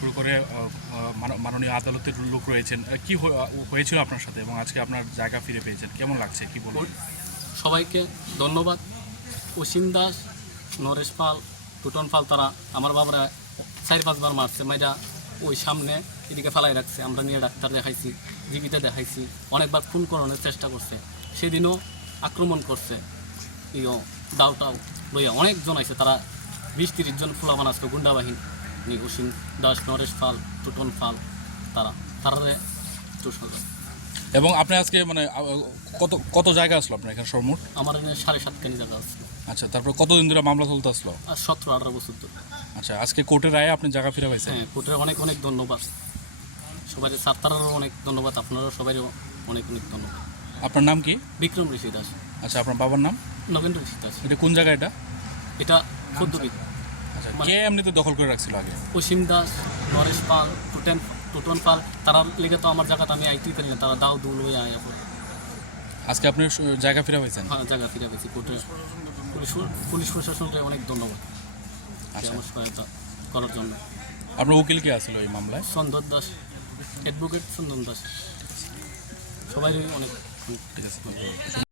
শুরু করে মান- মাননীয় আদালতের লোক রয়েছেন। কি হয়েছিল আপনার সাথে এবং আজকে আপনার জায়গা ফিরে পেয়েছেন? কেমন লাগছে? কি বলবেন? সবাইকে ধন্যবাদ। অসীম দাস, নরেশ পাল, টুটন পাল, তারা আমার বাবারা চার পাঁচবার মারছে, মাইরা ওই সামনে এদিকে ফেলাই রাখছে। আমরা নিয়ে ডাক্তার দেখাইছি, জীবিতে দেখাইছি, অনেকবার খুন করানোর চেষ্টা করছে। সেদিনও আক্রমণ করছে। ইয় দাও টাও লইয়া অনেকজন আছে তারা বিশ তিরিশ জন ফুলাবান আজকে গুন্ডা বাহিনী অসীম দাস নরেশ পাল টুটন পাল তারা তারা এবং আপনি আজকে মানে কত কত জায়গা আসলো আপনার এখানে সর্বমোট? আমার এখানে সাড়ে সাতখানি জায়গা আছে আচ্ছা তারপর কতদিন ধরে মামলা চলতে আসলো? সতেরো আঠারো বছর ধরে। আচ্ছা আজকে কোর্টের রায়ে আপনি জায়গা ফিরে পাইছেন? হ্যাঁ কোর্টের অনেক অনেক ধন্যবাদ। সবাই সাত্তারেরও অনেক ধন্যবাদ আপনারও সবাইও অনেক অনেক ধন্যবাদ। আপনার নাম কি? বিক্রম ঋষি দাস। আচ্ছা আপনার বাবার নাম? নগেন্দ্র ঋষি দাস। এটা কোন জায়গা এটা? এটা আচ্ছা কে এমনিতে দখল করে রাখছিল আগে? অসীম দাস নরেশ পাল টুটেন টুটন পাল তারা লিগে তো আমার জায়গাটা আমি পারি না তারা দাও দুল হয়ে আয় আজকে আপনি জায়গা ফিরে পাইছেন হ্যাঁ জায়গা ফিরে পেয়েছি পুলিশ পুলিশ প্রশাসনকে অনেক ধন্যবাদ আচ্ছা। আমার সহায়তা করার জন্য। আপনার উকিল কে আসলো এই মামলায়? সন্দর দাস অ্যাডভোকেট সন্দন দাস। সবাই অনেক ঠিক আছে।